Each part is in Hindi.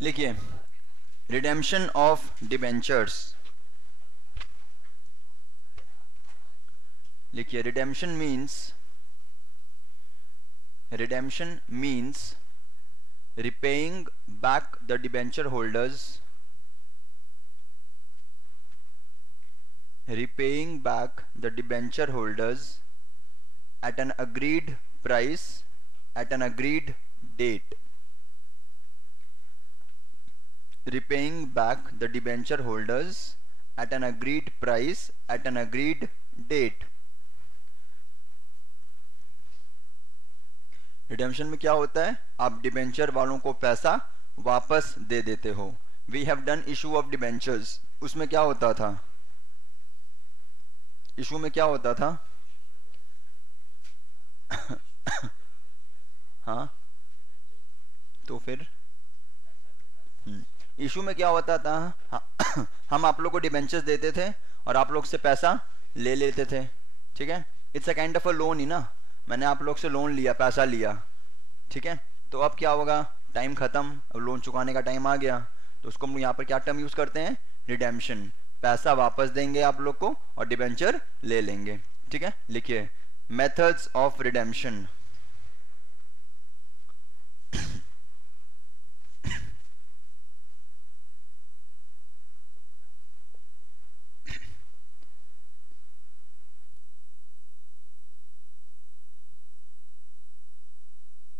लिखिए, रिडेम्पशन ऑफ डिबेंचर्स। लिखिए, redemption means repaying back the debenture holders, repaying back the debenture holders at an agreed price at an agreed date. Repaying back the debenture holders at an agreed price at an agreed date. Redemption में क्या होता है? आप डिबेंचर वालों को पैसा वापस दे देते हो। We have done issue of debentures. उसमें क्या होता था? इशू में क्या होता था? हाँ, तो फिर इशू में क्या होता था? हाँ, हम आप लोग को डिबेंचर्स देते थे और आप लोग से पैसा ले लेते थे। ठीक है, it's a kind of a loan ही ना। मैंने आप लोग से लोन लिया, पैसा लिया। ठीक है, तो अब क्या होगा? टाइम खत्म, अब लोन चुकाने का टाइम आ गया, तो उसको हम यहाँ पर क्या टर्म यूज करते हैं? रिडेम्पशन। पैसा वापस देंगे आप लोग को और डिबेंचर ले लेंगे। ठीक है, लिखिए, methods of redemption.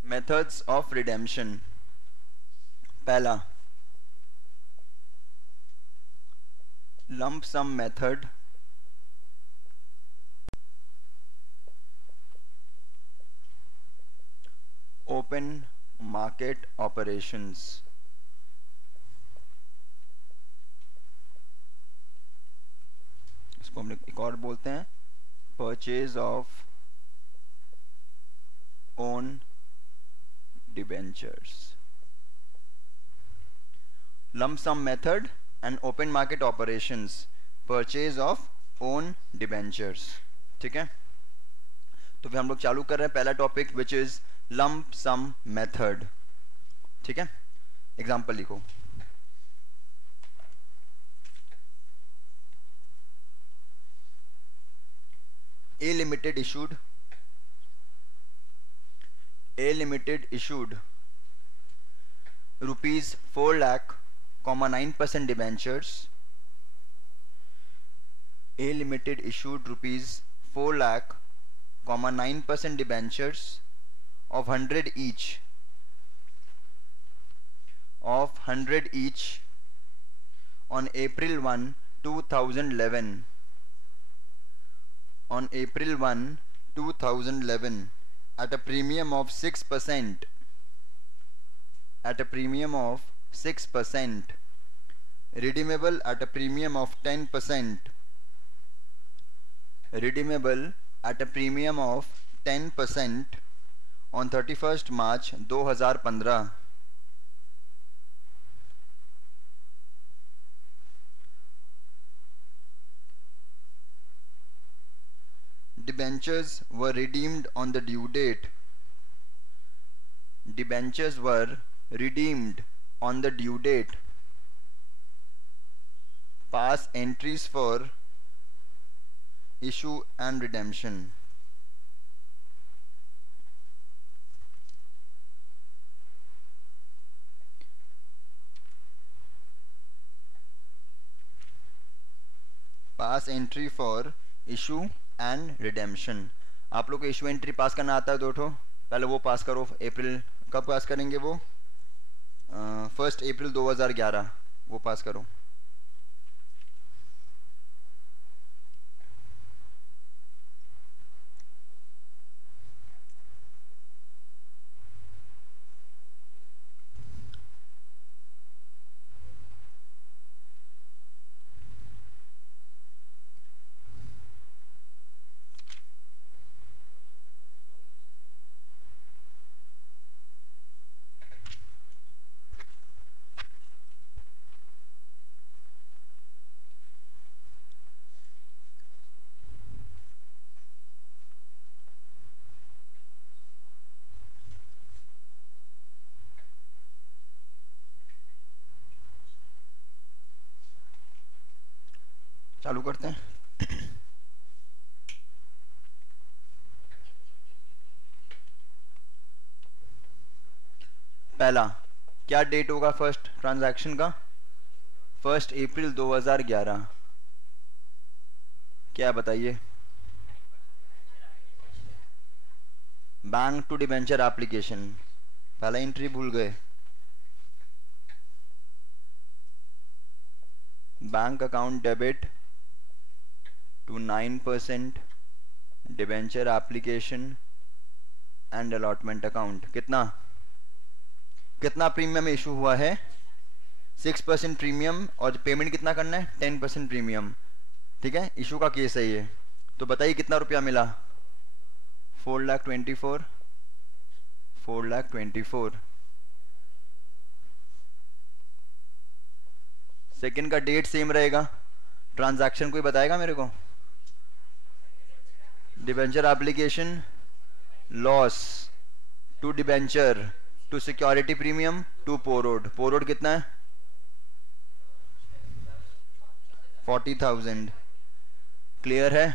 Methods of redemption. पहला, lump sum method, open market operations। इसको हम एक और बोलते हैं, purchase of own debentures. lump sum method and open market operations, purchase of own debentures। ठीक है, तो फिर हम लोग चालू कर रहे हैं पहला topic, which is lump sum method। ठीक है, एग्जाम्पल लिखो। A limited issued rupees 4 lakh, 9% debentures. A limited issued rupees 4 lakh, 9% debentures of 100 each, on April 1, 2011, on April 1, 2011, at a premium of 6%, at a premium of 6%, redeemable at a premium of 10%, redeemable at a premium of 10% on 31st March 2015. Debentures were redeemed on the due date. Debentures were redeemed on the due date. Pass entries for issue and redemption. Pass entry for issue and redemption. आप लोग को इशू एंट्री पास करना आता है दो ठो, पहले वो पास करो। अप्रैल कब पास करेंगे वो? 1 अप्रैल 2011, वो पास करो। चालू करते हैं। पहला क्या डेट होगा फर्स्ट ट्रांजैक्शन का? 1 अप्रैल 2011। क्या बताइए? बैंक टू डिबेंचर एप्लीकेशन, पहला एंट्री भूल गए। Bank account debit to 9% debenture application and allotment account. कितना कितना प्रीमियम इशू हुआ है? 6% प्रीमियम, और पेमेंट कितना करना है? 10% प्रीमियम। ठीक है, इशू का केस है ये। तो बताइए कितना रुपया मिला? 4,24,000। 4,24,000। सेकंड का डेट सेम रहेगा। ट्रांजैक्शन कोई बताएगा मेरे को? Debenture application, loss to debenture to security premium to पोरोड। पोरोड कितना है? 40,000। क्लियर है?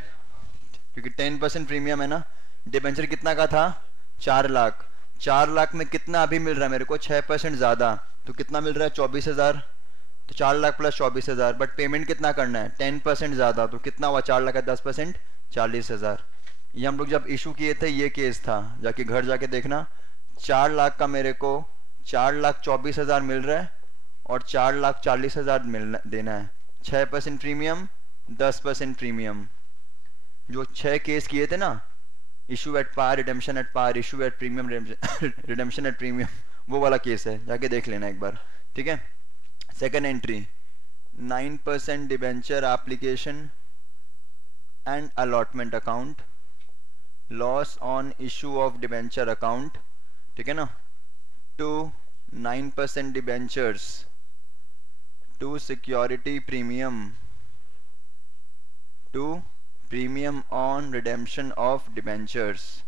क्योंकि 10% प्रीमियम है ना। डिबेंचर कितना का था? 4 लाख। 4 लाख में कितना अभी मिल रहा है मेरे को? 6% ज्यादा, तो कितना मिल रहा है? 24,000। तो 4 लाख प्लस 24,000, बट पेमेंट कितना करना है? 10% ज्यादा, तो कितना हुआ? 4 लाख का 10% 40,000। ये हम लोग जब इशू किए थे ये केस था, जाके घर जाके देखना। 4 लाख का मेरे को 4,24,000 मिल रहा है और 4,40,000 मिलना देना है। 6% प्रीमियम, 10% प्रीमियम। जो 6 केस किए थे ना, issue at par, redemption at par, issue at premium, redemption at premium, वो वाला केस है, जाके देख लेना एक बार। ठीक है। Second entry, 9% debenture application and allotment account, loss on issue of debenture account. ठीक है ना। To 9% debentures to security premium to premium on redemption of debentures.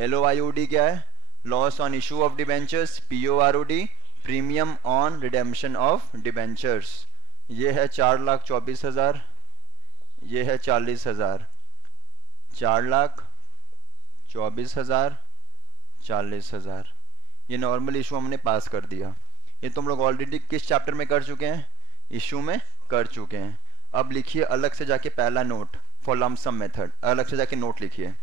LOIOD क्या है? Loss on issue of debentures. POROD premium on redemption of debentures. ये है 4,24,000, ये है 40,000। 4,24,000, 40,000। ये नॉर्मल इशू हमने पास कर दिया। ये तुम लोग ऑलरेडी किस चैप्टर में कर चुके हैं? इशू में कर चुके हैं। अब लिखिए अलग से जाके पहला note for lump sum method, अलग से जाके नोट लिखिए।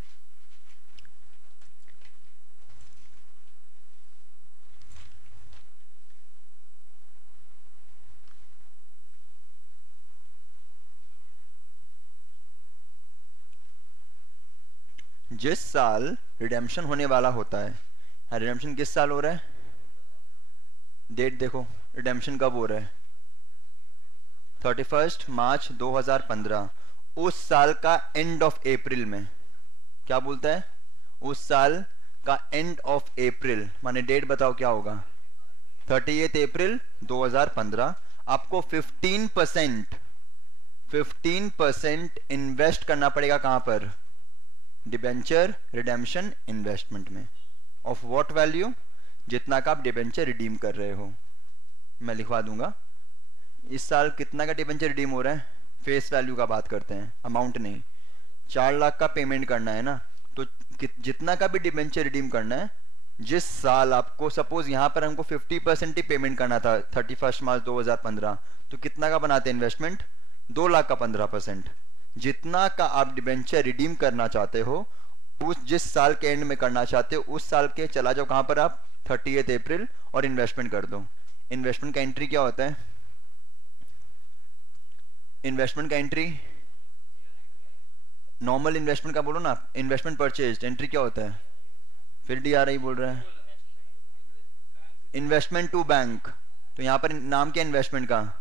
जिस साल रिडेम्पशन होने वाला होता है, रिडेम्पशन किस साल हो रहा है? डेट देखो, रिडेम्पशन कब हो रहा है? 31 मार्च 2015। उस साल का एंड ऑफ अप्रैल में, क्या बोलता है? उस साल का एंड ऑफ अप्रैल, माने डेट बताओ क्या होगा? 30 अप्रैल 2015। आपको 15% इन्वेस्ट करना पड़ेगा। कहां पर? डिबेंचर रिडेम्पशन इन्वेस्टमेंट में। Of what value? जितना का आप डिबेंचर रिडीम कर रहे हो। मैं लिखवा दूंगा। इस साल कितना का डिबेंचर रिडीम हो रहा है? फेस वैल्यू का बात करते हैं, अमाउंट नहीं। 4 लाख का पेमेंट करना है ना, तो जितना का भी डिबेंचर रिडीम करना है, जिस साल आपको, सपोज यहां पर हमको 50% ही पेमेंट करना था 31 मार्च 2015, तो कितना का बनाते हैं इन्वेस्टमेंट? 2 लाख का 15%। जितना का आप डिबेंचर रिडीम करना चाहते हो, उस जिस साल के एंड में करना चाहते हो, उस साल के चला जाओ कहां पर आप? 30 अप्रैल, और इन्वेस्टमेंट कर दो। इन्वेस्टमेंट का एंट्री क्या होता है? इन्वेस्टमेंट का एंट्री, नॉर्मल इन्वेस्टमेंट का बोलो ना, इन्वेस्टमेंट परचेज, एंट्री क्या होता है? फिर DRI बोल रहा है। इन्वेस्टमेंट टू बैंक, तो यहां पर नाम क्या इन्वेस्टमेंट का?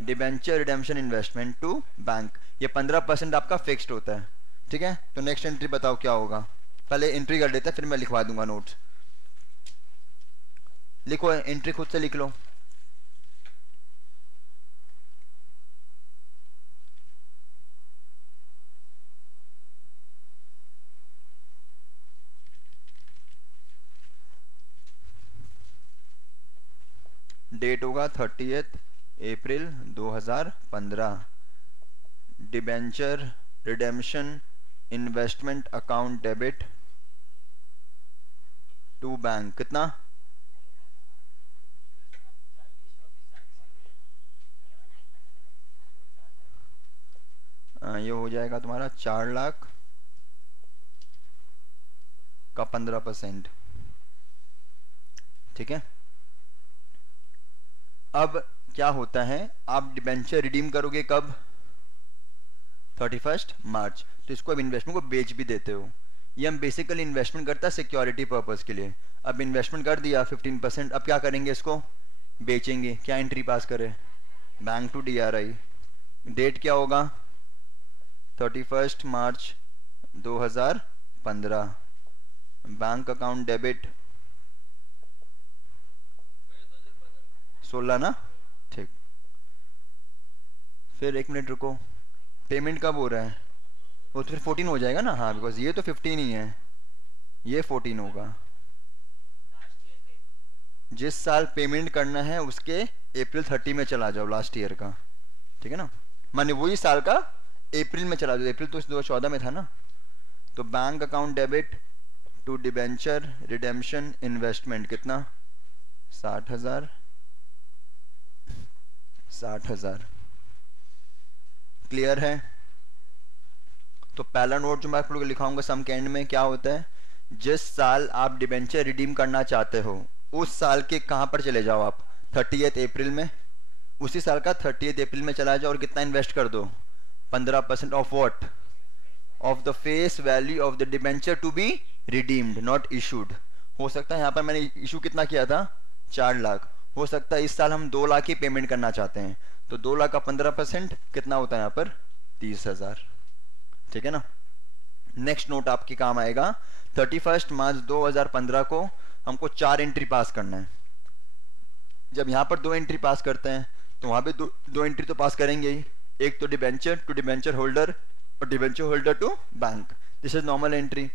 Debenture redemption investment to bank. ये 15% आपका फिक्स्ड होता है। ठीक है। तो नेक्स्ट एंट्री बताओ क्या होगा? पहले एंट्री कर लेते हैं, फिर मैं लिखवा दूंगा नोट्स। लिखो, एंट्री खुद से लिख लो। डेट होगा 30 April 2015। Debenture redemption investment account debit to bank, कितना? ये हो जाएगा तुम्हारा 4 लाख का 15%। ठीक है। अब क्या होता है, आप डिबेंचर रिडीम करोगे कब? 31 मार्च। तो इसको अब इन्वेस्टमेंट को बेच भी देते हो। ये हम बेसिकली इन्वेस्टमेंट करता है सिक्योरिटी पर्पस के लिए। अब इन्वेस्टमेंट कर दिया 15%, अब क्या करेंगे, इसको बेचेंगे। क्या एंट्री पास करें? Bank to DRI। डेट क्या होगा? 31 मार्च 2015। बैंक अकाउंट डेबिट 16 ना? ठीक। फिर 1 मिनट रुको, पेमेंट कब हो रहा है? वो तो फिर 14 हो जाएगा ना। हाँ, बिकॉज ये तो 15 ही है, ये 14 होगा। जिस साल पेमेंट करना है उसके अप्रैल 30 में चला जाओ, लास्ट ईयर का। ठीक है ना, माने वही साल का अप्रैल में चला जाओ। अप्रैल तो 2014 में था ना। तो bank account debit to debenture redemption investment कितना? 60,000। 60,000 क्लियर है? तो पहला नोट जो मैं आप लोगों को लिखाऊंगा सम के एंड में, क्या होता है, जिस साल आप डिबेंचर रिडीम करना चाहते हो उस साल के कहां पर चले जाओ आप? 30 अप्रैल में। उसी साल का 30 अप्रैल में चला जाओ और कितना इन्वेस्ट कर दो? 15% of what? Of the face value of the debenture to be redeemed, not issued. हो सकता है यहाँ पर मैंने इशू कितना किया था? 4 लाख। हो सकता है इस साल हम 2 लाख ही पेमेंट करना चाहते हैं, तो 2 लाख का 15% कितना होता है यहाँ पर? 30,000। ठीक है ना। नेक्स्ट नोट आपके काम आएगा। 31 मार्च 2015 को हमको 4 एंट्री पास करना है। जब यहाँ पर 2 एंट्री पास करते हैं तो वहां पे दो एंट्री तो पास करेंगे ही। एक तो डिबेंचर टू डिबेंचर होल्डर और debenture holder to bank. This is normal entry.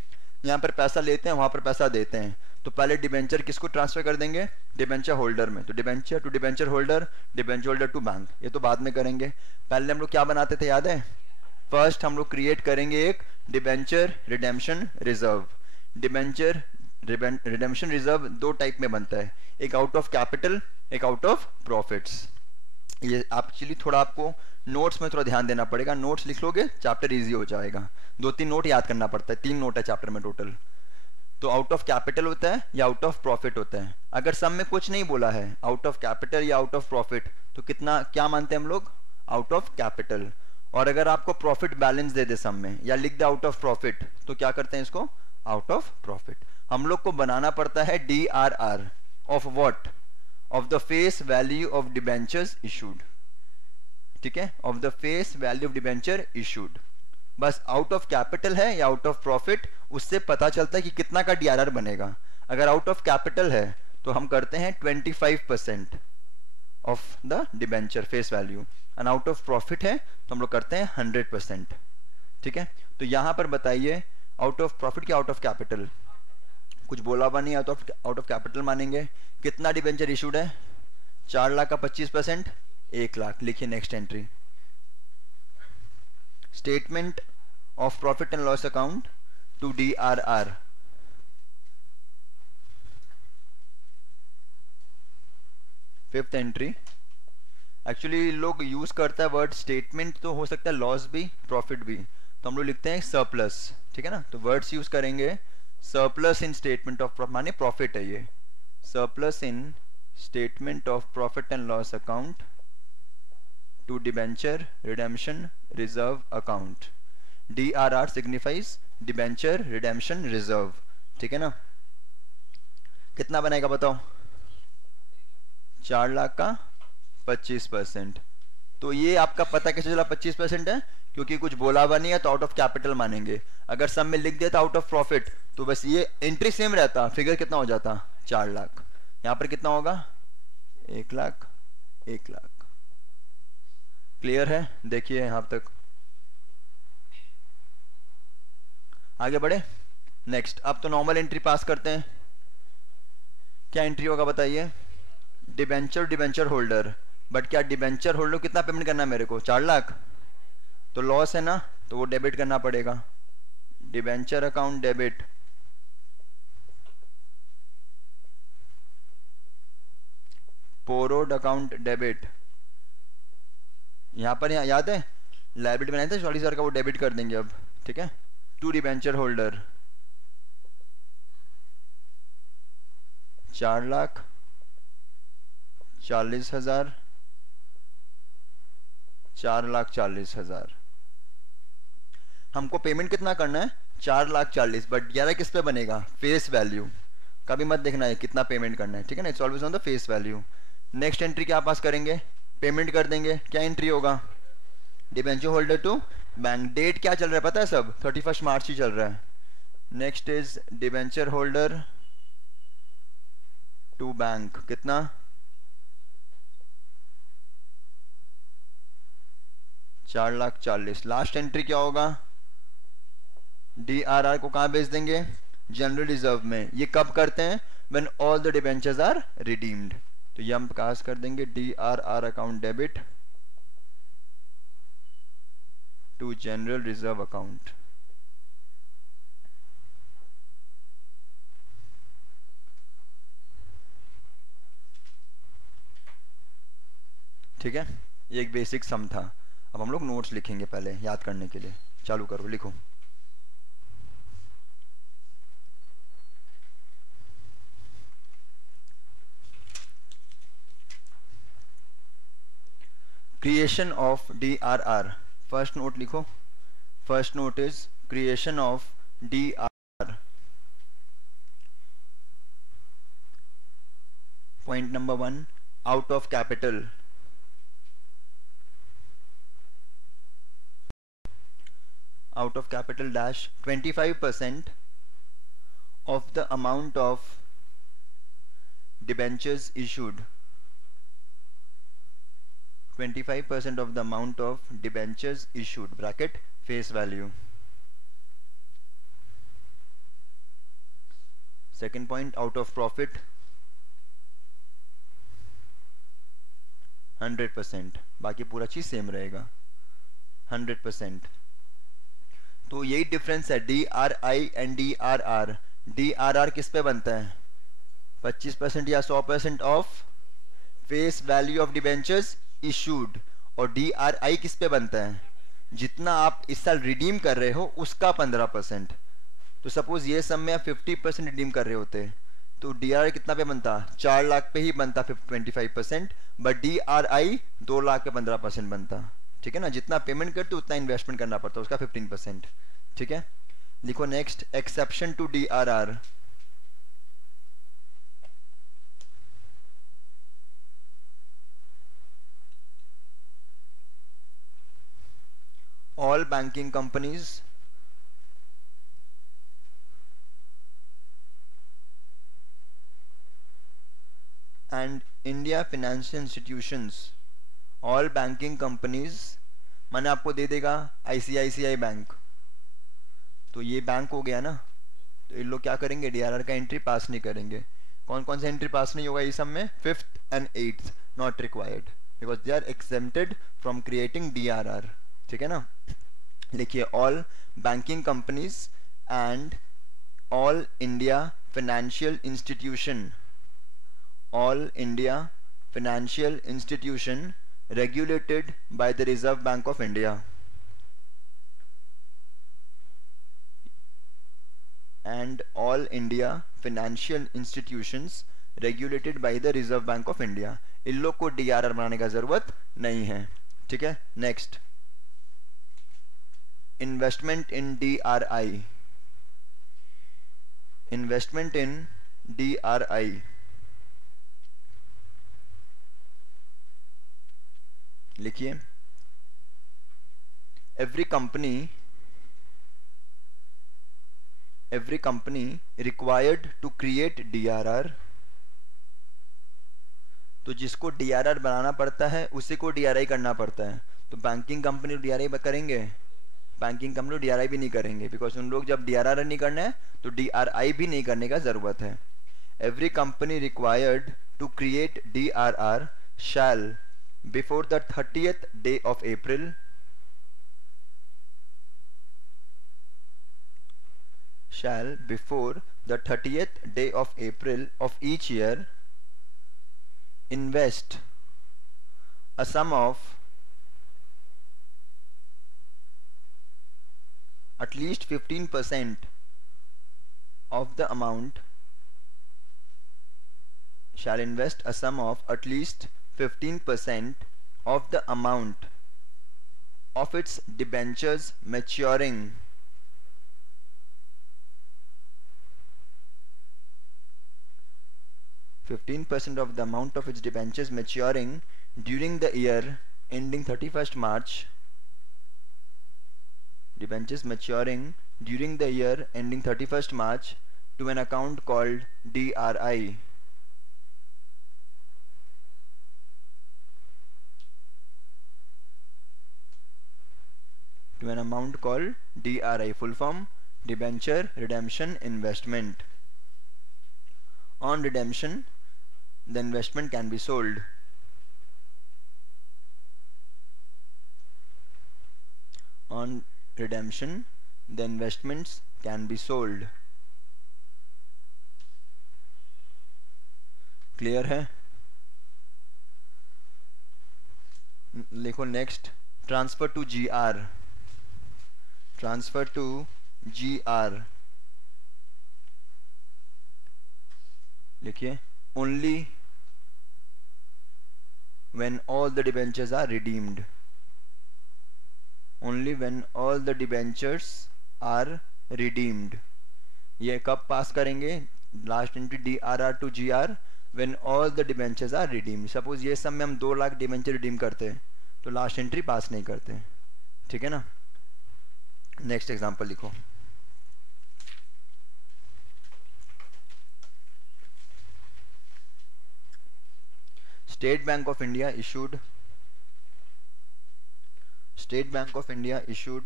यहाँ पर पैसा लेते हैं, वहां पर पैसा देते हैं। तो पहले डिबेंचर किसको ट्रांसफर कर देंगे? डिबेंचर होल्डर में। तो debenture to debenture holder, debenture holder to bank, ये तो बाद में करेंगे। पहले हम लोग क्या बनाते थे, याद है? फर्स्ट हम लोग क्रिएट करेंगे एक debenture redemption reserve. Debenture redemption reserve 2 type में बनता है, एक आउट ऑफ कैपिटल, एक आउट ऑफ प्रॉफिट्स। ये एक्चुअली थोड़ा आपको नोट्स में थोड़ा ध्यान देना पड़ेगा। नोट्स लिख लोगे चैप्टर इजी हो जाएगा। 2-3 नोट याद करना पड़ता है, 3 नोट है चैप्टर में टोटल। तो आउट ऑफ कैपिटल होता है या आउट ऑफ प्रॉफिट होता है। अगर सम में कुछ नहीं बोला है, आउट ऑफ कैपिटल या आउट ऑफ प्रॉफिट, तो कितना क्या मानते हैं हम लोग? Out of capital. और अगर आपको प्रॉफिट बैलेंस दे दे सम में या लिख दे आउट ऑफ प्रॉफिट, तो क्या करते हैं इसको? Out of profit. हम लोग को बनाना पड़ता है DRR of what? Of the face value of debentures issued. ठीक है, of the face value of debenture issued. बस आउट ऑफ कैपिटल है या आउट ऑफ प्रॉफिट, उससे पता चलता है कि कितना का DRR बनेगा। अगर आउट ऑफ कैपिटल है तो हम करते हैं 25% of the debenture face value, and out of profit है तो हम लोग करते हैं 100%। ठीक है, तो यहां पर बताइए आउट ऑफ प्रॉफिट क्या आउट ऑफ कैपिटल? कुछ बोला हुआ नहीं, आउट ऑफ कैपिटल मानेंगे। कितना डिबेंचर इशूड है? 4 लाख का 25% 1 लाख। लिखिए next entry, statement of profit and loss account to DRR। Fifth entry. Actually लोग यूज करता है वर्ड स्टेटमेंट, तो हो सकता है लॉस भी प्रॉफिट भी, तो हम लोग लिखते हैं सरप्लस। ठीक है ना, तो वर्ड्स यूज करेंगे सरप्लस इन स्टेटमेंट ऑफ माने प्रॉफिट है ये, surplus in statement of profit and loss account to debenture redemption reserve account. DRR signifies debenture redemption reserve. ठीक है ना। कितना बनेगा बताओ? 4 लाख का 25%। तो ये आपका पता कैसे चला 25% है? क्योंकि कुछ बोला हुआ नहीं है तो आउट ऑफ कैपिटल मानेंगे। अगर सब में लिख देता आउट ऑफ प्रॉफिट तो बस ये एंट्री सेम रहता, फिगर कितना हो जाता? 4 लाख। यहां पर कितना होगा? 1 लाख 1 लाख। क्लियर है? देखिए यहां तक। आगे बढ़े नेक्स्ट। अब तो नॉर्मल एंट्री पास करते हैं। क्या एंट्री होगा बताइए? Debenture debenture holder. बट क्या डिबेंचर होल्डर कितना पेमेंट करना है मेरे को? 4 लाख। तो लॉस है ना, तो वो डेबिट करना पड़ेगा। Debenture account debit, borrowed account debit. यहां पर याद है लाइबिलिटी बनाए थे 40,000 का, वो डेबिट कर देंगे अब, ठीक है। To debenture holder 4,40,000, 4,40,000। हमको पेमेंट कितना करना है, 4,40,000, बट 11 किस पे बनेगा, फेस वैल्यू। कभी मत देखना है कितना पेमेंट करना है, ठीक है ना, it's always on the face value. Next entry क्या पास करेंगे, पेमेंट कर देंगे। क्या एंट्री होगा, debenture holder to bank. Date क्या चल रहा है पता है सब, 31 मार्च ही चल रहा है। Next is debenture holder to bank, कितना, 4,40,000। लास्ट एंट्री क्या होगा, DRR को कहां भेज देंगे, जनरल रिजर्व में। ये कब करते हैं, when all the debentures are redeemed. तो ये हम पास कर देंगे DRR account debit to general reserve account. ठीक है, ये एक बेसिक सम था। अब हम लोग नोट्स लिखेंगे पहले याद करने के लिए। चालू करो, लिखो। Creation of DRR, first note लिखो। First note is creation of DRR। Point number 1, out of capital. Out of capital dash 25% of the amount of debentures issued, 25% of the amount of debentures issued, bracket face value. Second point, out of profit 100%, बाकी पूरा चीज सेम रहेगा 100%। तो यही डिफरेंस है DRI एंड DRR। DRR किस पे बनता है, 25% या 100% of face value of debentures issued. और DRI किस पे बनता है, जितना आप इस साल रिडीम कर रहे हो उसका 15%। तो सपोज ये सब में आप 50% रिडीम कर रहे होते तो DRI कितना पे बनता, 4 लाख पे ही बनता 25%, बट DRI 2 लाख पे 15% बनता। ठीक है ना, जितना पेमेंट करते उतना इन्वेस्टमेंट करना पड़ता उसका 15%। ठीक है, लिखो next, exception to DRR। all banking companies and India financial institutions, all banking companies मैंने आपको दे देगा ICICI बैंक, तो ये बैंक हो गया ना, तो ये लोग क्या करेंगे, DRR का एंट्री पास नहीं करेंगे। कौन कौन सा एंट्री पास नहीं होगा ये सब में, 5th and 8th not required because they are exempted from creating DRR। ठीक है ना, लिखिए all banking companies and all India financial institution, all India financial institution regulated by the Reserve Bank of India and all India financial institutions regulated by the Reserve Bank of India। इन लोग को DRR बनाने का जरूरत नहीं है। ठीक है, नेक्स्ट, इन्वेस्टमेंट इन DRI, इन्वेस्टमेंट इन DRI लिखिए, every company required to create DRR। तो जिसको DRR बनाना पड़ता है उसी को DRI करना पड़ता है। तो बैंकिंग कंपनी DRI करेंगे, बैंकिंग कंपनी DRI भी नहीं करेंगे बिकॉज उन लोग जब DRR नहीं करना है तो DRI भी नहीं करने का जरूरत है। Every company required to create DRR shall before the 30th day of April shall before the 30th day of April of each year invest a sum of at least 15% of the amount shall invest a sum of at least 15% of the amount of its debentures maturing 15% of the amount of its debentures maturing during the year ending 31st March, debentures maturing during the year ending 31st March to an account called DRI. To an amount called DRI, full form Debenture Redemption Investment. On redemption, the investment can be sold. On redemption, the investments can be sold. Clear है? लिखो next, transfer to GR. Transfer to GR लिखिए, only when all the debentures are redeemed. Only when all the debentures are redeemed. ये कब पास करेंगे? Last entry DRR to GR when all the debentures are redeemed. Suppose ये सब में हम 2 लाख डिबेंचर रिडीम करते हैं तो लास्ट एंट्री पास नहीं करते. ठीक है ना? नेक्स्ट एग्जांपल लिखो. State Bank of India issued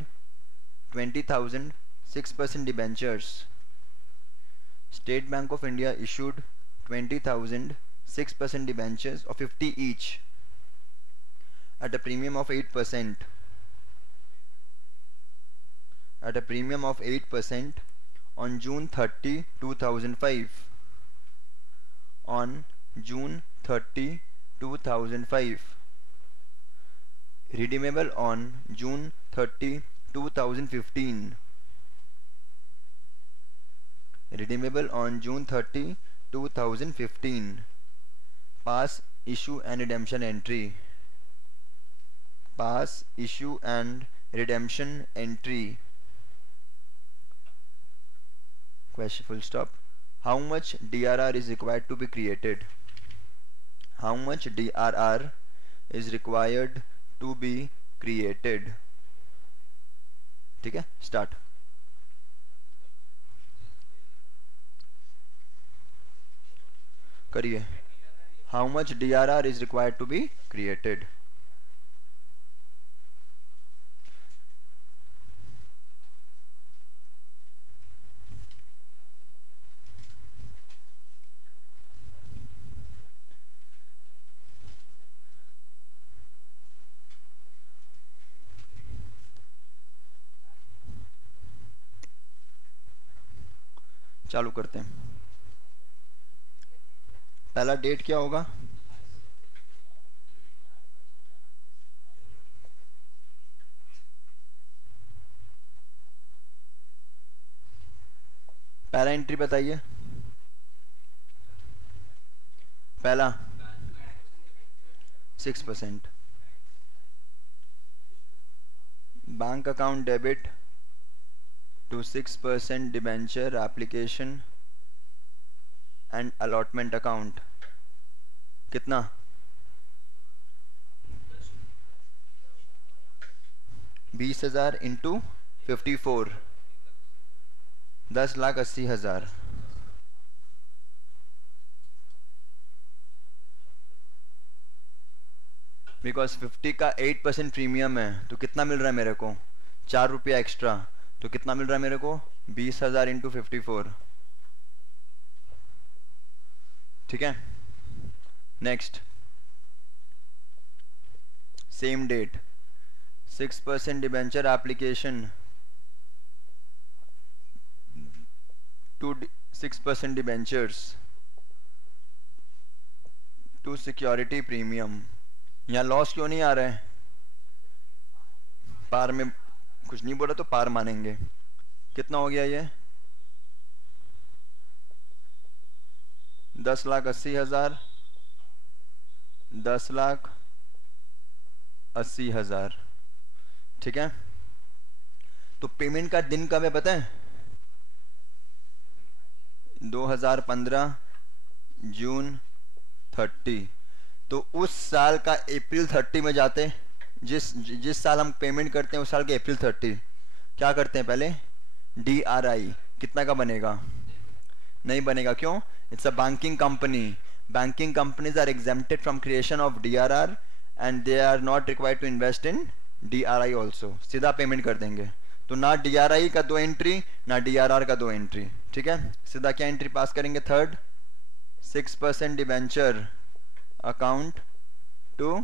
20,000 6% debentures. State Bank of India issued 20,000 6% debentures of 50 each at a premium of 8%. At a premium of 8% on June 30, 2005. On June 30, 2005. Redeemable on June 30, 2015. Redeemable on June 30, 2015. Pass, issue and redemption entry. Pass, issue and redemption entry. Question full stop. How much DRR is required to be created? How much DRR is required to be created? ठीक है, स्टार्ट. करिए. How much DRR is required to be created? चालू करते हैं. पहला डेट क्या होगा? पहला एंट्री बताइए. पहला 6%. Bank account debit to 6% debenture application and allotment account. कितना? 20,000 इंटू 54, 10,80,000. बिकॉज 50 का 8% प्रीमियम है तो कितना मिल रहा है मेरे को? 4 रुपया एक्स्ट्रा. तो कितना मिल रहा है मेरे को? 20,000 इंटू 54. ठीक है. Next, same date, 6% debenture application to 6% debentures to security premium. यहाँ लॉस क्यों नहीं आ रहा है? पार में कुछ नहीं बोला तो पार मानेंगे। कितना हो गया ये? 10,80,000, 10,80,000। ठीक है। तो पेमेंट का दिन कब है पता है? 2015 जून 30। तो उस साल का अप्रैल 30 में जाते, जिस जिस साल हम पेमेंट करते हैं उस साल के अप्रैल 30 क्या करते हैं पहले? डी आर आई कितना का बनेगा? नहीं बनेगा। क्यों? It's a banking company. Banking companies are exempted from creation of D R R and they are not required to invest in D R I also. सीधा पेमेंट कर देंगे। तो ना डी आर आई का दो एंट्री, ना डी आर आर का दो एंट्री। ठीक है। सीधा क्या एंट्री पास करेंगे? Third, 6% debenture account to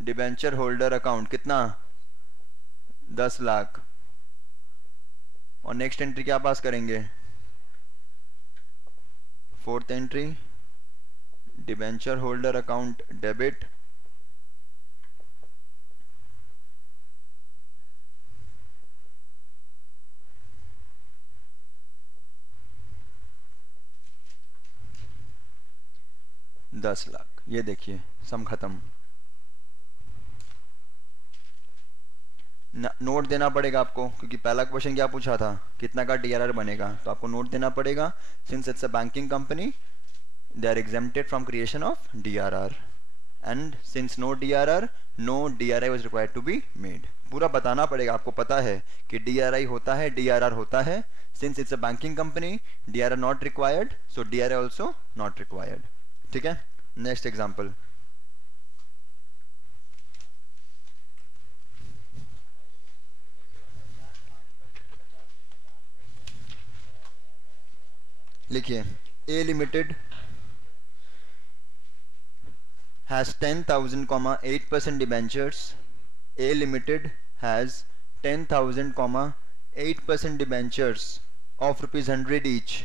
debenture holder account. कितना? 10 लाख। और नेक्स्ट एंट्री क्या पास करेंगे? Fourth entry, debenture holder account debit ₹10,00,000। ये देखिए सम खत्म। नोट देना पड़ेगा आपको, क्योंकि पहला क्वेश्चन क्या पूछा था? कितना का डीआरआर बनेगा? तो आपको नोट देना पड़ेगा। Since it's a banking company, they are exempted from creation of DRR, and since no DRR, no DRI was required to be made। पूरा बताना पड़ेगा आपको। पता है कि DRI होता है, DRR होता है। since it's a banking company, DRR not required, so DRI also not required। ठीक है। नेक्स्ट एग्जांपल लिखिए। A Limited has 10,000, 8% debentures। A Limited has 10,000, 8% debentures of ₹100 each,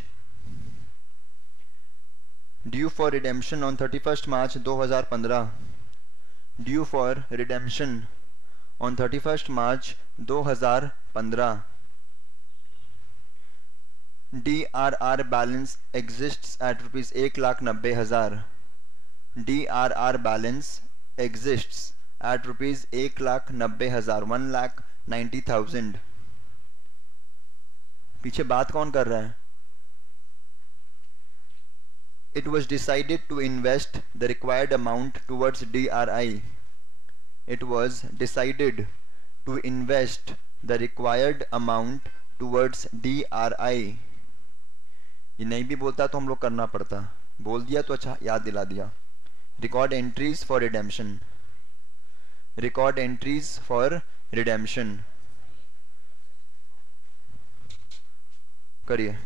due for redemption on 31st March 2015। Due for redemption on 31st March 2015। DRR balance exists at ₹1,90,000। DRR balance exists at ₹1,90,000, 1,90,000। पीछे बात कौन कर रहा है? It was decided to invest the required amount towards DRI। It was decided to invest the required amount towards DRI। ये नहीं भी बोलता तो हम लोग करना पड़ता। बोल दिया तो अच्छा याद दिला दिया। Record entries for redemption. Record entries for redemption करिए।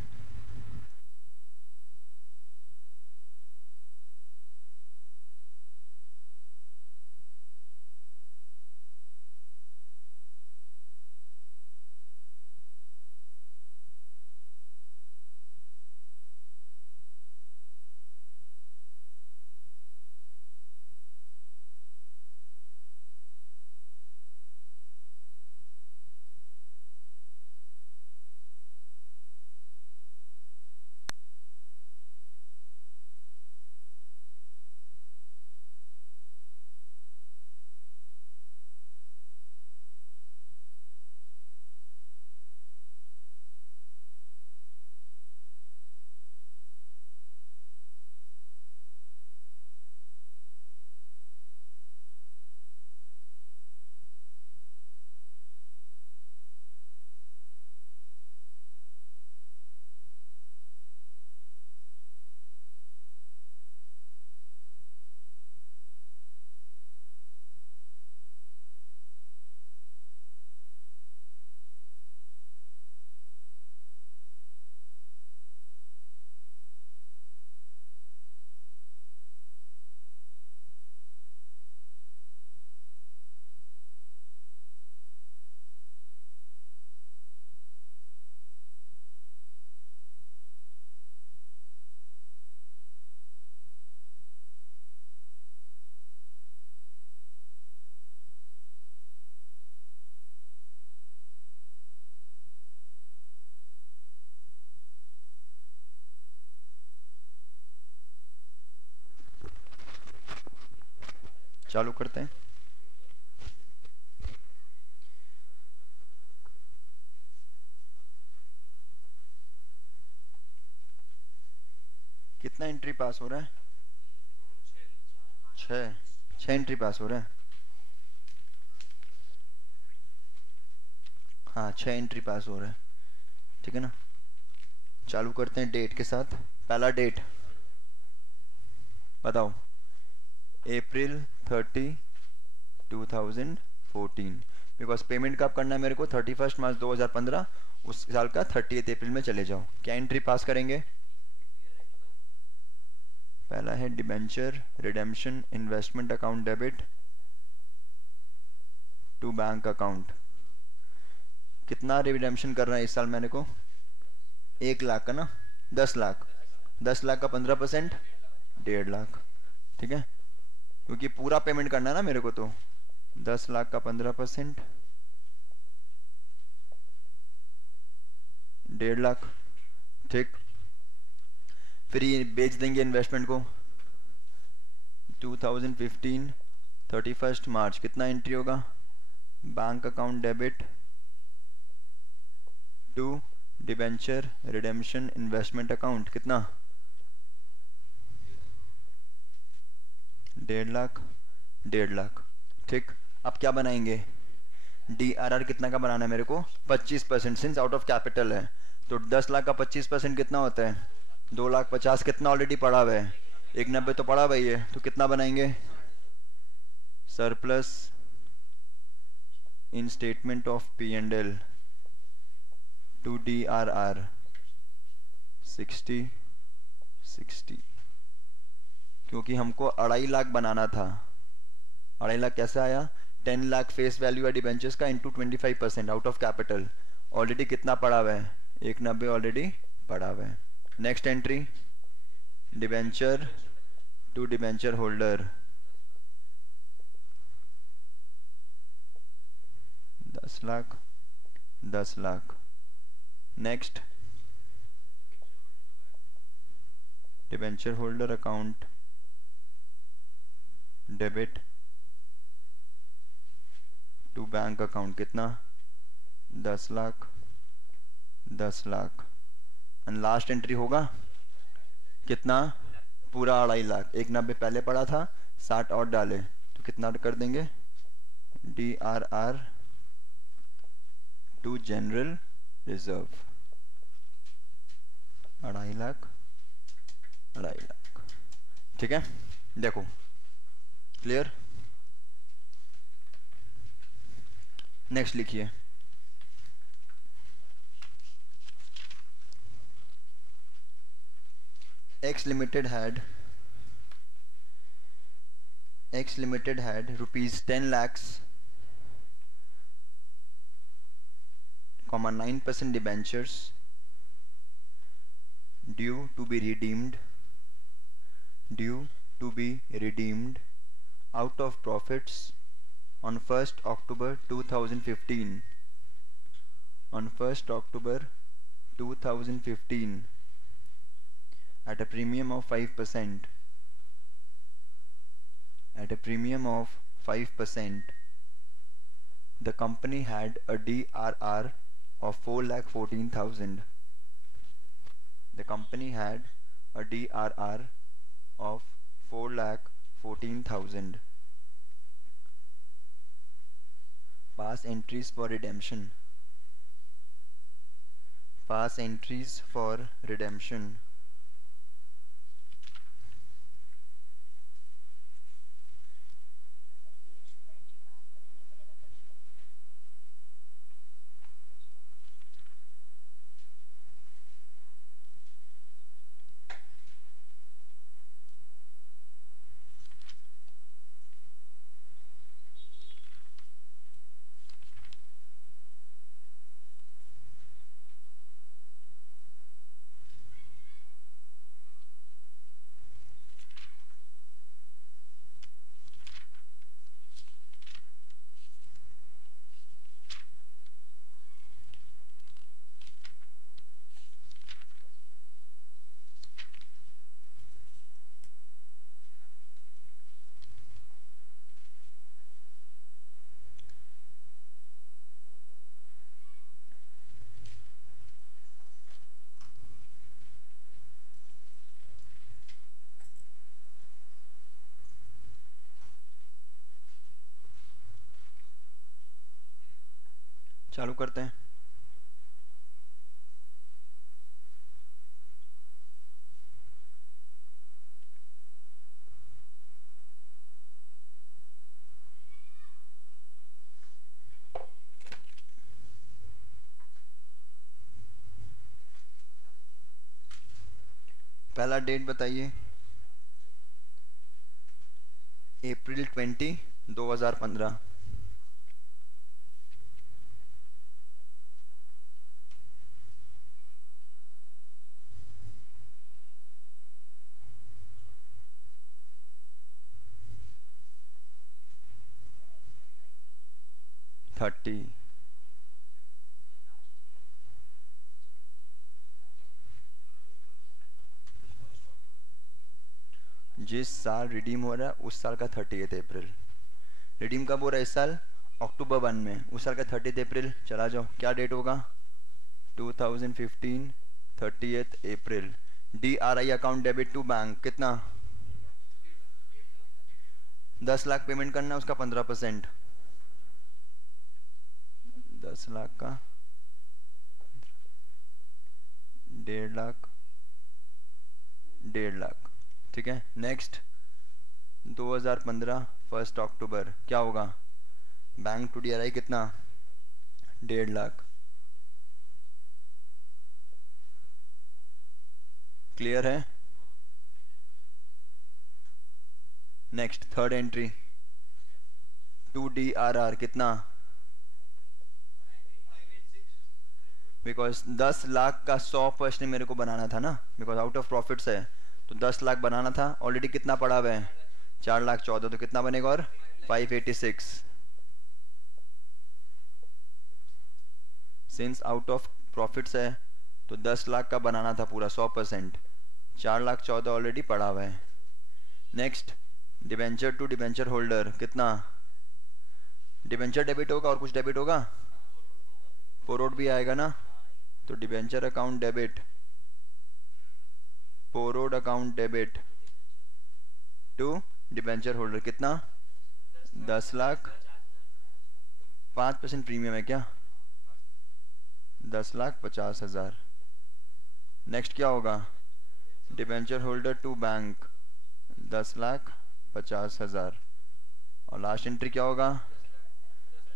चालू करते हैं। कितना एंट्री पास हो रहा है? छः। छः एंट्री पास हो रहा है। हाँ, छः एंट्री पास हो रहा है। ठीक है ना। चालू करते हैं डेट के साथ। पहला डेट बताओ। April 30, 2014। बिकॉज पेमेंट कब करना है मेरे को? 31 मार्च 2015। उस साल का 30 अप्रैल में चले जाओ। क्या एंट्री पास करेंगे? पहला है debenture redemption investment account debit to bank account. कितना रिडेम्पशन करना है इस साल मैंने को? 1 लाख का ना? 10 लाख। 10 लाख का 15%, 1.5 लाख। ठीक है, क्योंकि पूरा पेमेंट करना है ना मेरे को, तो 10 लाख का 15%, 1.5 लाख। ठीक, फिर ये बेच देंगे इन्वेस्टमेंट को। 2015 31 मार्च कितना एंट्री होगा? Bank account debit to debenture redemption investment account. कितना? 1.5 लाख। 1.5 लाख। ठीक, अब क्या बनाएंगे? DRR कितना का बनाना है मेरे को? 25%, सिंस आउट ऑफ कैपिटल है। तो 10 लाख का 25% कितना होता है? 2,50,000। कितना ऑलरेडी पड़ा हुआ है? 190 तो पड़ा हुआ ही है, तो कितना बनाएंगे? Surplus in statement of P&L to DRR 60/60। क्योंकि हमको 2.5 लाख बनाना था। 2.5 लाख कैसे आया? 10 लाख फेस वैल्यू है डिबेंचर्स का into 25% out of capital. Already कितना पड़ा हुआ है? 190 ऑलरेडी पड़ा हुआ है। Next entry debenture to debenture holder 10 lakh. 10 lakh. Next debenture holder account debit to bank account. कितना? 10 lakh. 10 lakh. And last entry होगा कितना? पूरा 2.5 लाख। 190 पहले पड़ा था, 60 और डाले, तो कितना कर देंगे? DRR to general reserve 2.5 lakh. 2.5 lakh. ठीक है, देखो क्लियर। नेक्स्ट लिखिए। X Limited had rupees 10 lakhs, 9% debentures due to be redeemed out of profits on 1st October 2015 on 1st October 2015 at a premium of 5%. The company had a DRR of 4,14,000. The company had a DRR of 4,14,000. Pass entries for redemption. चालू करते हैं। पहला डेट बताइए। अप्रैल 20, 2015। थर्टी। जिस साल रिडीम हो रहा है उस साल का 30 अप्रैल। रिडीम कब हो रहा है इस साल? अक्टूबर 1 में। उस साल का 30 अप्रैल। चला जाओ, क्या डेट होगा? 2015 30 April. DRI account debit to bank कितना? 10 लाख पेमेंट करना है, उसका 15%। 10 लाख का 1.5 लाख, 1.5 लाख। ठीक है, नेक्स्ट। 2015 1 अक्टूबर क्या होगा? बैंक टू DRI कितना? 1.5 लाख। क्लियर है? Next third entry to DRR कितना? बिकॉज 10 लाख का 100% मेरे को बनाना था ना, बिकॉज आउट ऑफ प्रॉफिट्स है, तो 10 लाख बनाना था। ऑलरेडी कितना पड़ा हुआ है? 4 लाख 14, तो कितना बनेगा? और 586। सिंस आउट ऑफ प्रॉफिट्स है तो 10 लाख का बनाना था पूरा 100%। 4 लाख 14 ऑलरेडी पड़ा हुआ है। Next debenture to debenture holder कितना? डिबेंचर डेबिट होगा और कुछ डेबिट होगा? पोरोड भी आएगा ना, तो डिबेंचर अकाउंट डेबिट, पोरोड account debit to debenture holder कितना? 10 लाख। 5% प्रीमियम है क्या? 10,50,000। नेक्स्ट क्या होगा? Debenture holder to bank 10,50,000। और लास्ट एंट्री क्या होगा?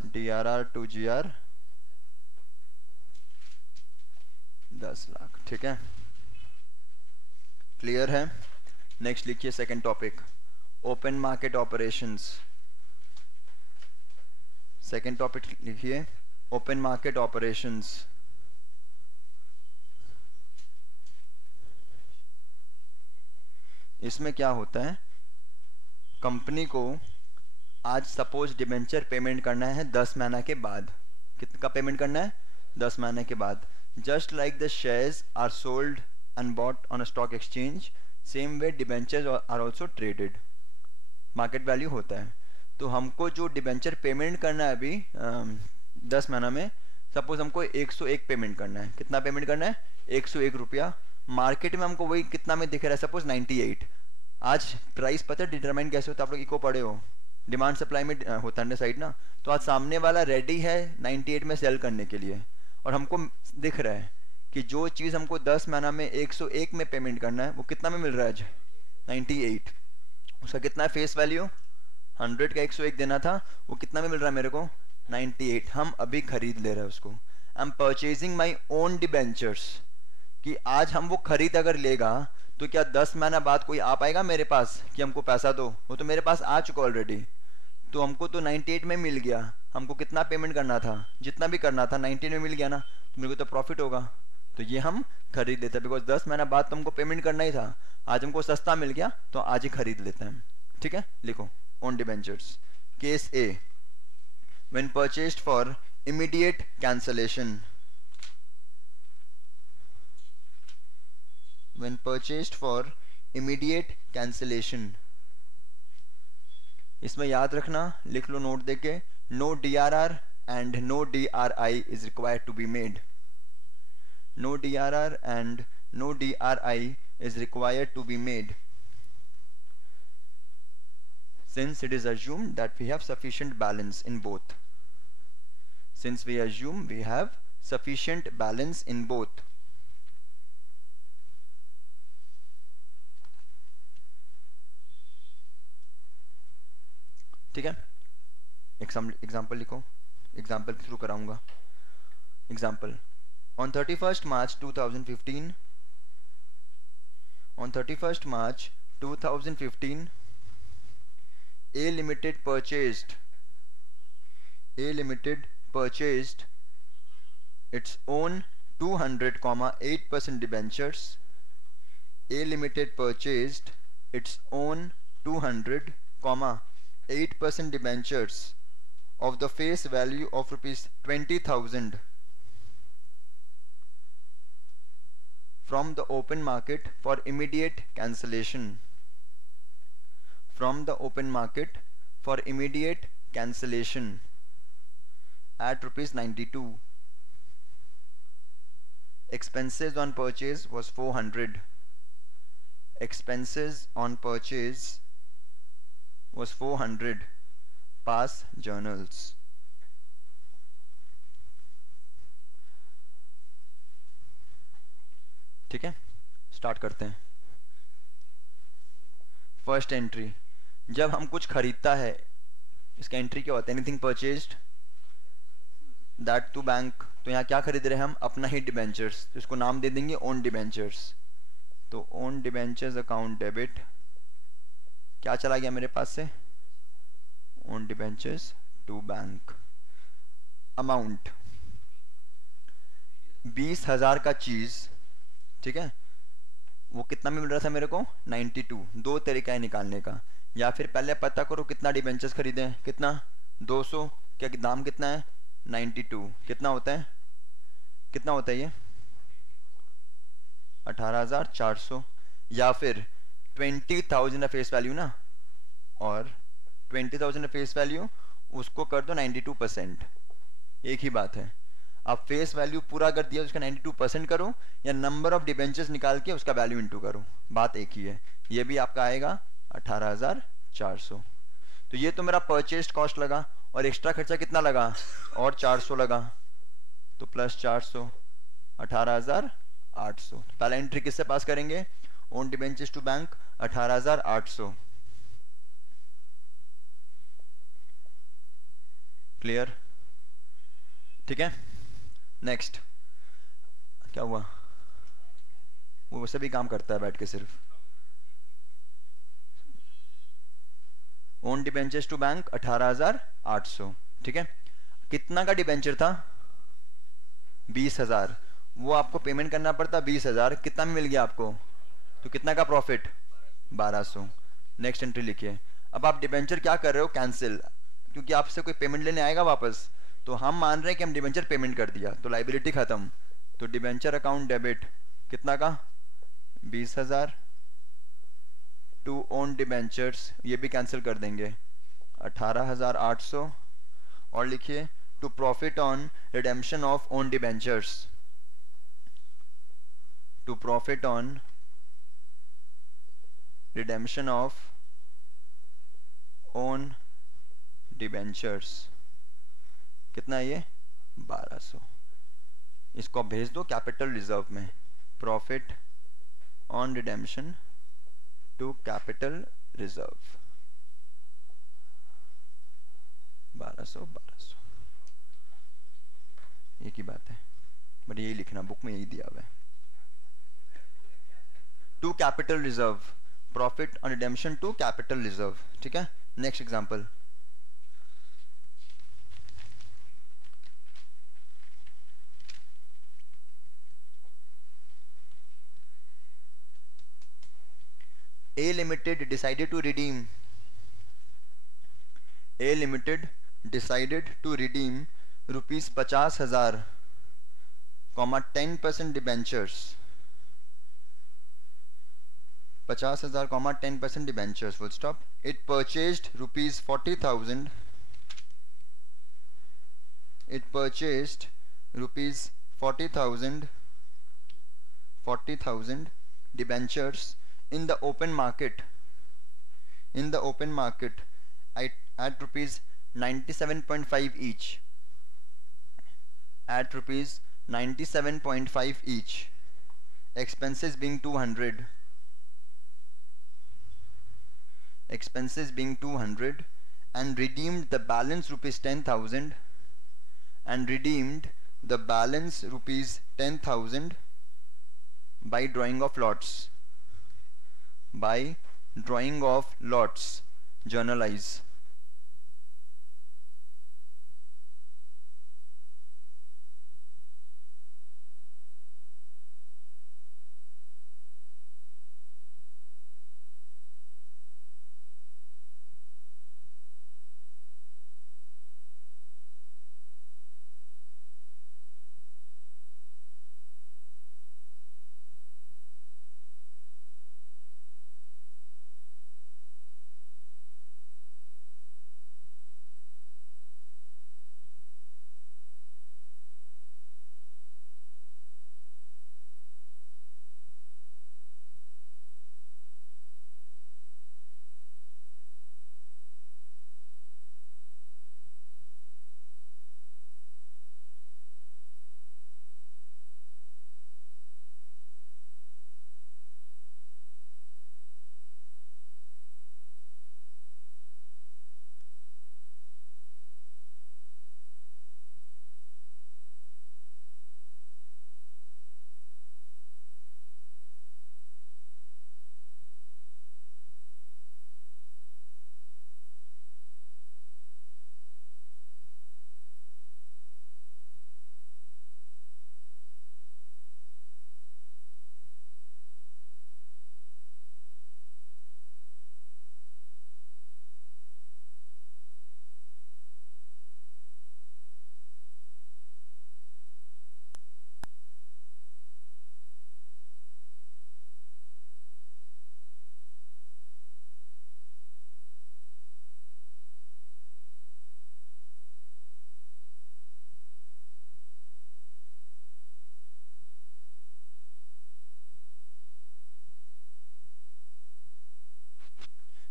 DRR to GR 10 lakh. ठीक है, क्लियर है? नेक्स्ट लिखिए second topic, open market operations. Second topic लिखिए ओपन मार्केट ऑपरेशंस। इसमें क्या होता है, कंपनी को आज सपोज डिबेंचर पेमेंट करना है 10 महीना के बाद। कितना पेमेंट करना है? 10 महीने के बाद। Just like the shares are sold and bought on a stock exchange, same way debentures are also traded. Market value होता है। तो हमको जो डिबेंचर पेमेंट करना है अभी 10 महीना में, सपोज हमको 101 पेमेंट करना है। कितना पेमेंट करना है? 101 रुपया। मार्केट में हमको वही कितना में दिख रहा है? सपोज 98। आज प्राइस पता है डिटरमाइन कैसे होता है? आप लोग इको पढ़े हो, डिमांड सप्लाई में होता है साइड ना। तो आज सामने वाला रेडी है 98 में सेल करने के लिए, और हमको दिख रहा है कि जो चीज़ हमको 10 महीना में 101 में पेमेंट करना है वो कितना में मिल रहा है आज? 98। उसका कितना है फेस वैल्यू? 100 का 101 देना था, वो कितना में मिल रहा है मेरे को? 98। हम अभी खरीद ले रहे हैं उसको। I am purchasing my own debentures. कि आज हम वो खरीद अगर लेगा तो क्या 10 महीना बाद कोई आ पाएगा मेरे पास कि हमको पैसा दो? वो तो मेरे पास आ चुका ऑलरेडी। तो हमको तो 98 में मिल गया। हमको कितना पेमेंट करना था? जितना भी करना था 98 में मिल गया ना, तो मेरे को तो प्रॉफिट होगा। तो ये हम खरीद लेते हैं, बिकॉज 10 महीना बाद तो हमको पेमेंट करना ही था। आज हमको सस्ता मिल गया तो आज ही खरीद लेते हैं। ठीक है, लिखो own debentures. Case A, when purchased for immediate cancellation. When purchased for immediate cancellation, इसमें याद रखना, लिख लो नोट देके, no DRR and no DRI is required to be made. No DRR and no DRI is required to be made, since it is assumed that we have sufficient balance in both. since we assume we have sufficient balance in both. ठीक है, एग्जाम्पल लिखो, एग्जाम्पल थ्रू कराऊंगा. Example, on 31st March 2015, on 31st March 2015, A Limited purchased its own 200,8% debentures. A Limited purchased its own 200,8% debentures of the face value of rupees 20,000 from the open market for immediate cancellation. From the open market for immediate cancellation at rupees 92. Expenses on purchase was 400. Expenses on purchase was 400. Pass journals. ठीक है, स्टार्ट करते हैं. फर्स्ट एंट्री, जब हम कुछ खरीदता है इसका एंट्री क्या होता है? Anything purchased that to bank. तो यहाँ क्या खरीद रहे हैं हम? अपना ही डिबेंचर्स. तो इसको नाम दे देंगे ओन डिबेंचर्स. तो ओन डिबेंचर्स अकाउंट डेबिट, क्या चला गया मेरे पास से? Own debentures to bank. Amount 20,000 का चीज, ठीक है, वो कितना में मिल रहा था मेरे को? 92. दो तरीका है निकालने का. या फिर पहले पता करो कितना डिबेंचर्स खरीदे हैं. कितना? 200. क्या दाम कितना है? 92. कितना होता है? कितना होता है ये? 18,400. या फिर 20,000 फेस वैल्यू ना, और 20,000 फेस वैल्यू, उसको कर दो 92%. एक ही बात है. अब फेस वैल्यू पूरा कर दिया, उसका 92% करो, या नंबर ऑफ डिबेंचर्स निकाल के उसका वैल्यू इनटू करो, बात एक ही है. ये भी आपका आएगा 18,400. तो ये तो मेरा परचेस्ड कॉस्ट लगा, और एक्स्ट्रा खर्चा कितना लगा? और 400 लगा. तो प्लस 400, 18,800. पहला एंट्री किससे पास करेंगे? Own debentures to bank 18,800. Clear? ठीक है. नेक्स्ट क्या हुआ? वो वैसे भी काम करता है बैठ के सिर्फ. Own debentures to bank 18,800. ठीक है. कितना का डिबेंचर था? 20,000. वो आपको पेमेंट करना पड़ता 20,000. कितना में मिल गया आपको? तो कितना का प्रॉफिट? 1,200. नेक्स्ट एंट्री लिखिए. अब आप डिबेंचर क्या कर रहे हो? कैंसिल. क्योंकि आपसे कोई पेमेंट लेने आएगा वापस, तो हम मान रहे हैं कि हम डिबेंचर पेमेंट कर दिया, तो लाइबिलिटी खत्म. तो डिबेंचर अकाउंट डेबिट कितना का? 20,000 टू ओन डिबेंचर्स, ये भी कैंसिल कर देंगे, 18,800. और लिखिए to profit on redemption of own debentures. To profit on redemption of own debentures. कितना है ये? 1,200. इसको भेज दो कैपिटल रिजर्व में. Profit on redemption to capital reserve 1,200. एक ही बात है, बट यही लिखना, बुक में यही दिया हुआ है. To capital reserve, profit on redemption to capital reserve. ठीक है. Next example. A Limited decided to redeem. A Limited decided to redeem rupees 50,000, 10% debentures. 50,000, 10% debentures. Full stop. It purchased rupees 40,000. It purchased rupees 40,000 debentures in the open market at rupees 97.5 each. at rupees 97.5 each, expenses being 200, and redeemed the balance rupees 10,000, and redeemed the balance rupees 10,000 by drawing of lots, journalize.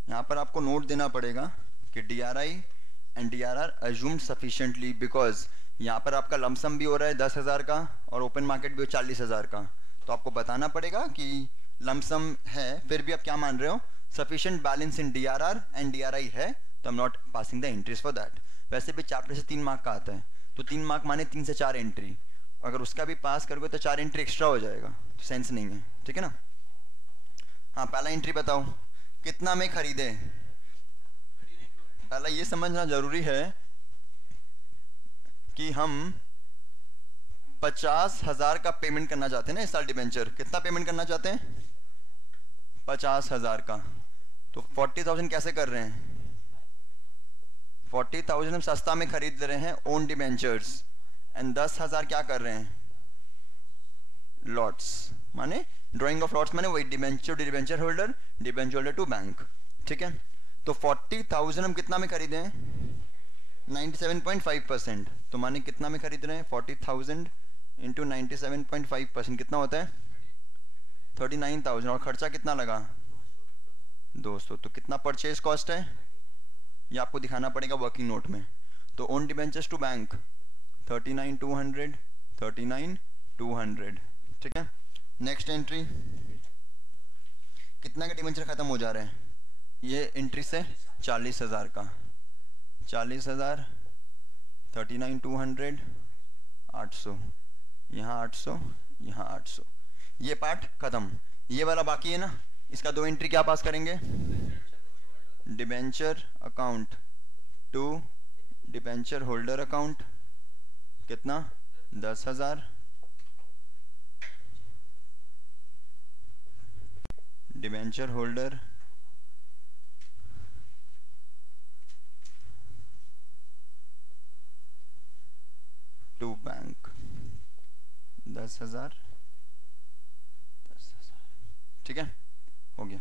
यहाँ पर आपको नोट देना पड़ेगा कि DRI and DRR assumed sufficiently, because यहाँ पर आपका लमसम भी हो रहा है 10,000 का और ओपन मार्केट भी हो 40,000 का, तो आपको बताना पड़ेगा कि लमसम है फिर भी आप क्या मान रहे हो, sufficient balance in DRR and DRI है, तो I am not passing the entries for that. वैसे भी चैप्टर से 3 मार्क का आता है, तो 3 मार्क माने 3 से 4 एंट्री, अगर उसका भी पास करोगे तो 4 एंट्री एक्स्ट्रा हो जाएगा, तो सेंस नहीं है, ठीक है ना। हाँ, पहला एंट्री बताओ कितना में खरीदे। पहला ये समझना जरूरी है कि हम 50,000 का पेमेंट करना चाहते हैं ना इस साल डिबेंचर। कितना पेमेंट करना चाहते हैं? 50,000 का। तो 40,000 कैसे कर रहे हैं? 40,000 हम सस्ता में खरीद रहे हैं ओन डिबेंचर्स, एंड 10,000 क्या कर रहे हैं? लॉट्स, माने ड्राइंग ऑफ लॉट्स, माने वही डिबेंचर होल्डर टू बैंक, ठीक है। तो 40,000 हम कितना में खरीदे हैं? 97.5%। तो माने कितना में खरीद रहे हैं? 40,000 इंटू 97.5% कितना होता है? 39,000। और खर्चा कितना लगा? 200। तो कितना परचेज कॉस्ट है ये आपको दिखाना पड़ेगा वर्किंग नोट में। तो ओन डिबेंचर्स टू बैंक 39,200, 39,200, ठीक है। नेक्स्ट एंट्री, कितना का डिबेंचर खत्म हो जा रहे हैं? ये एंट्री से 40,000 का, 40,000, 39,200, 800, यहाँ 800, यहाँ 800, ये पार्ट खत्म। ये वाला बाकी है ना, इसका 2 एंट्री क्या पास करेंगे? Debenture account to debenture holder account, कितना? 10,000, डिबेंचर होल्डर टू बैंक 10,000, 10,000, ठीक है, हो गया।